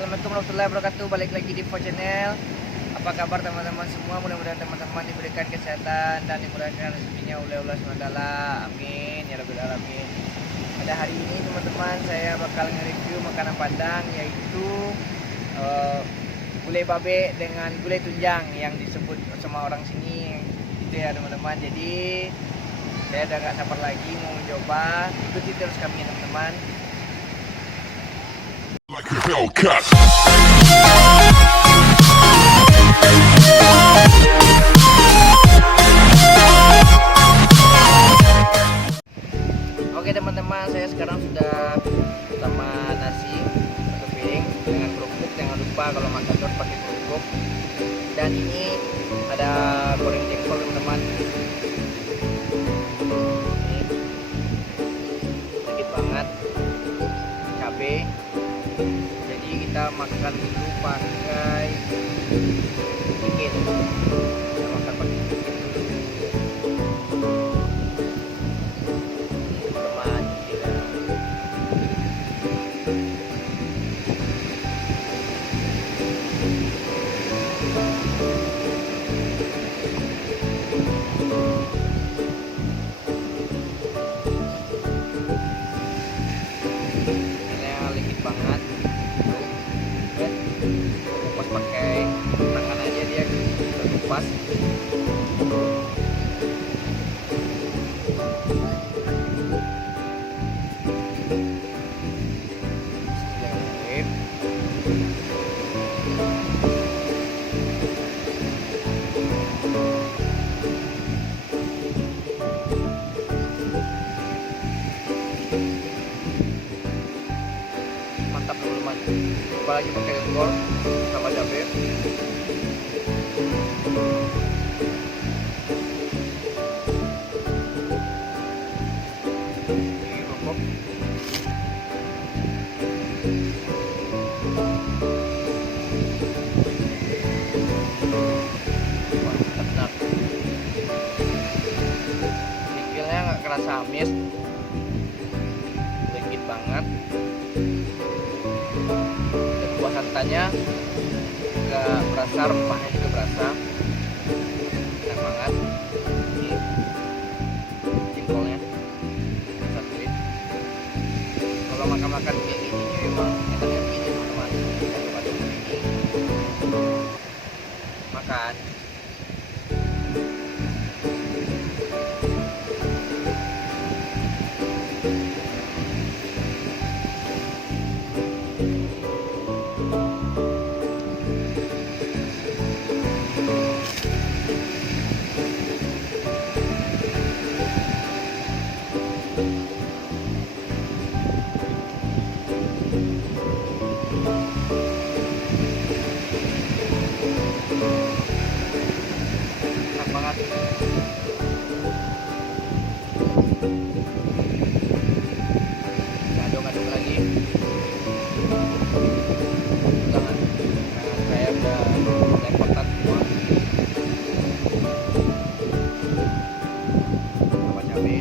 Assalamualaikum warahmatullahi wabarakatuh. Balik lagi di Po Channel. Apa kabar teman-teman semua? Mudah-mudahan teman-teman diberikan kesehatan dan dimudahkan rezekinya oleh Allah SWT. Amin ya Rabbil Alamin. Pada hari ini teman-teman, saya bakal nge-review makanan Padang, yaitu gulai babe dengan gulai tunjang yang disebut sama orang sini gitu ya teman-teman. Jadi saya udah gak sabar lagi mau mencoba. Ikuti terus kami teman-teman. Like a Hellcat. Oke teman-teman, saya sekarang sudah sama nasi satu piring dengan kerupuk. Jangan lupa kalau makan telur pakai kerupuk. Dan ini ada goreng jengkol teman-teman. Ini sedikit banget cabai. Jadi kita makan dulu pakai chicken. Kita makan pakai chicken dulu. Teman kita. Ini legit banget. Kupas pakai tangan aja, dia kupas. Bismillahirrahmanirrahim. Mantap teman-teman. Coba lagi pakai jengkol sama cabai. Ini kerupuk. Wah, mantap. Sikilnya nggak kerasa amis, legit banget. Dan kuah santannya nggak berasa, rempahnya juga berasa, enak banget. Ini jengkolnya satuin. Kalau makan-makan kayak gini memang enaknya gini teman-teman. Kita coba dulu ini makan. Enak banget. Aduk-aduk lagi. Jangan saya udah lepotan semua. Sama cabai.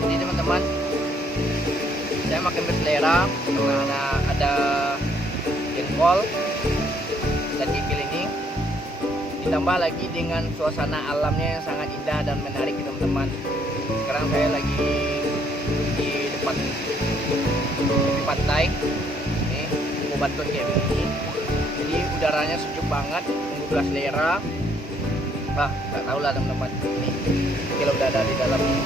Ini teman-teman, saya makin berselera karena ada jengkol dan kikil ini, ditambah lagi dengan suasana alamnya yang sangat indah dan menarik teman-teman. Sekarang saya lagi di depan tepi pantai, ini mau bantuan kayak begini, jadi udaranya sejuk banget, menggugah selera. Wah, nggak tahu lah teman-teman, ini kalau udah ada di dalam ini.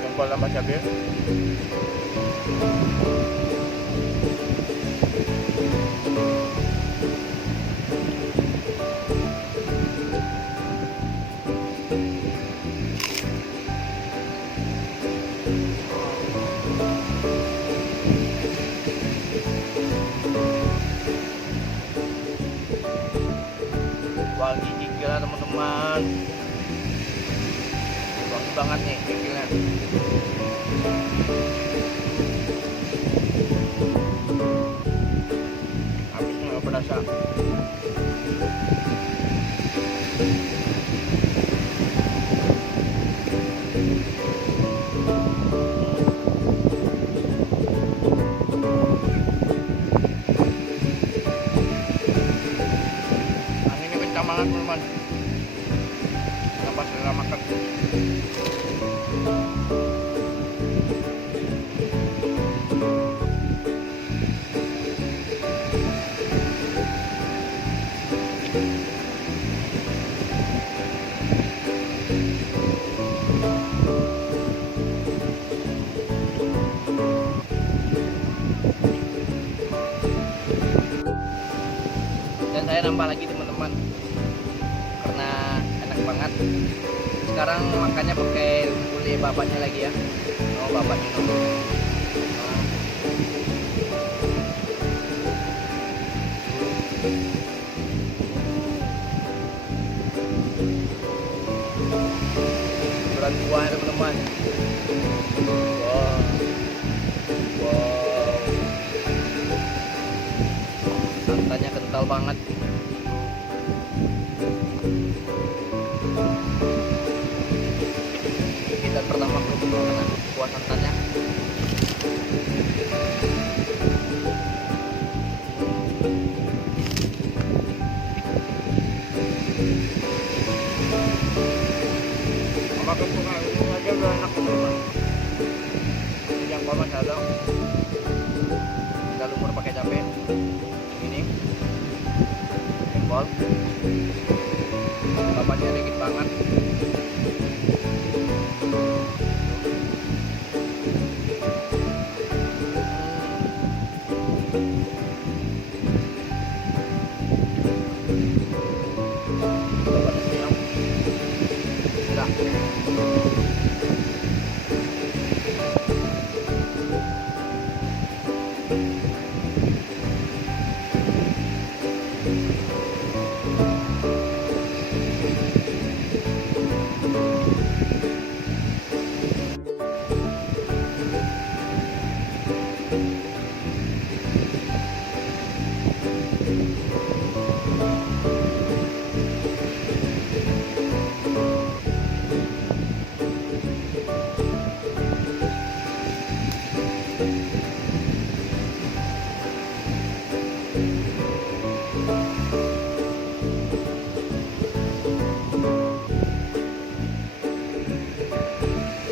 Jengkol sama cabai. lagi kikilnya teman-teman. Wangi banget nih kikilnya. Habisnya nggak berasa. Anginnya kencang banget teman-teman. Kenapa selera makan? Dan saya nambah lagi teman-teman karena enak banget. Sekarang makannya pakai gulai babanya lagi ya. Oh, babanya dulu. Berat buah teman-teman. Wow. Wow. Santannya kental banget. Kita pertama karena kuah santannya. Makan bunga ini aja udah enak teman-teman. Yang panas ada. Kita lumur pakai cabai. Ini jengkol. Bapaknya dikit banget.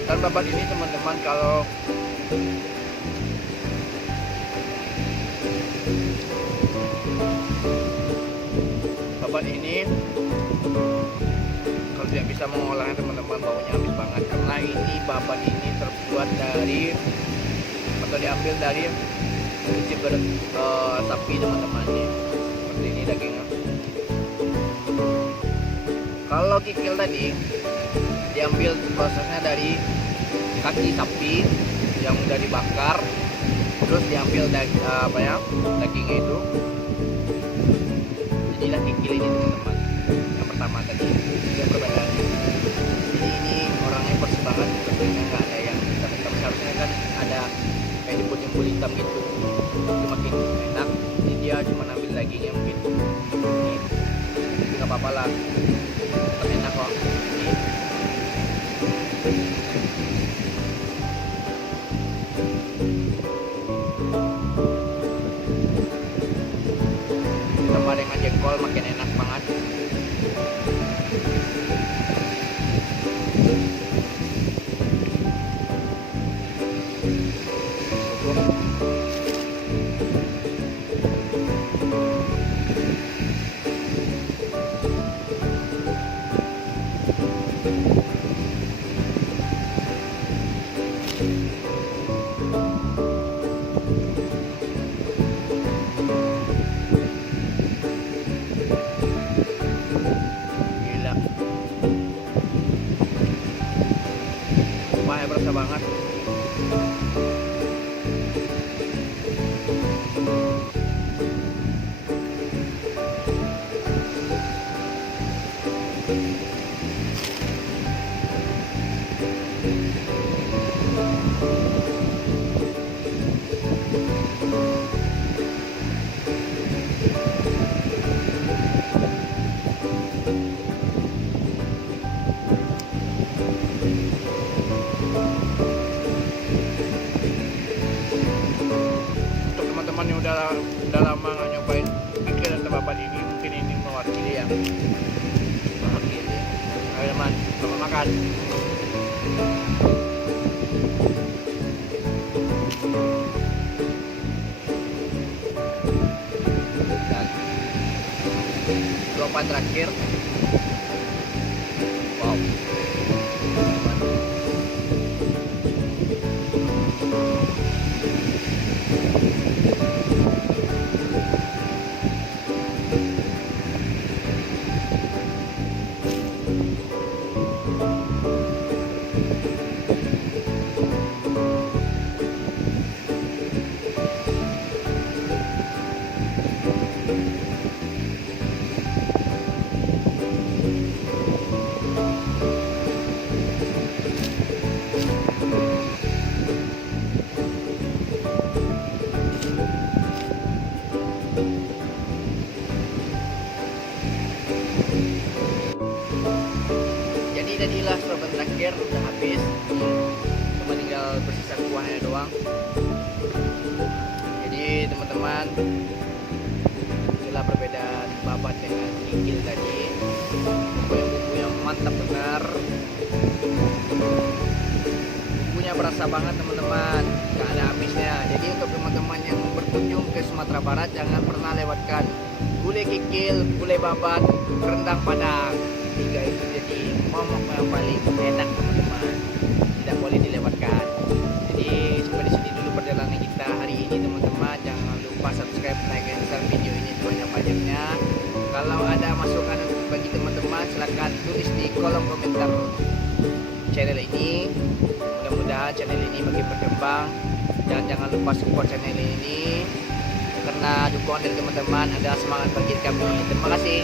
Dan babat ini teman-teman, kalau babat ini kalau tidak bisa mengolahnya teman-teman, baunya habis banget karena ini babat ini terbuat dari atau diambil dari kulit sapi teman-teman ya. Seperti ini dagingnya. Kalau kikil tadi diambil prosesnya dari kaki sapi yang udah dibakar, terus diambil dagingnya itu. Jadilah kikil ini teman-teman. Yang pertama tadi dia perbedaannya. Jadi ini orangnya bersih banget, dagingnya nggak ada yang hitam-hitam. Seharusnya kan ada kayak jemput-jemput hitam gitu, itu makin enak. Ini dia cuma ambil dagingnya mungkin ini, nggak apa-apa lah, tetap enak kok ini. Ditambah dengan jengkol makin enak banget. Gila, wah berasa banget. Oke, ayo teman, selamat makan. Dan luapan terakhir. Wow. Jadilah sorban terakhir udah habis, cuma tinggal bersisa kuahnya doang. Jadi teman-teman, inilah perbedaan babat dengan kikil tadi. Bumbu yang mantap benar, bumbunya berasa banget teman-teman, nggak ada amisnya. Jadi untuk teman-teman yang berkunjung ke Sumatera Barat, jangan pernah lewatkan gulai kikil, gulai babat, rendang padang. Tiga itu jadi momok yang paling enak teman-teman, tidak boleh dilewatkan. Jadi sampai di sini dulu perjalanan kita hari ini teman-teman. Jangan lupa subscribe, like, dan share video ini sebanyak-banyaknya. Kalau ada masukan bagi teman-teman, silahkan tulis di kolom komentar channel ini. Mudah-mudahan channel ini makin berkembang, dan jangan lupa support channel ini, karena dukungan dari teman-teman adalah semangat bagi kami. Terima kasih.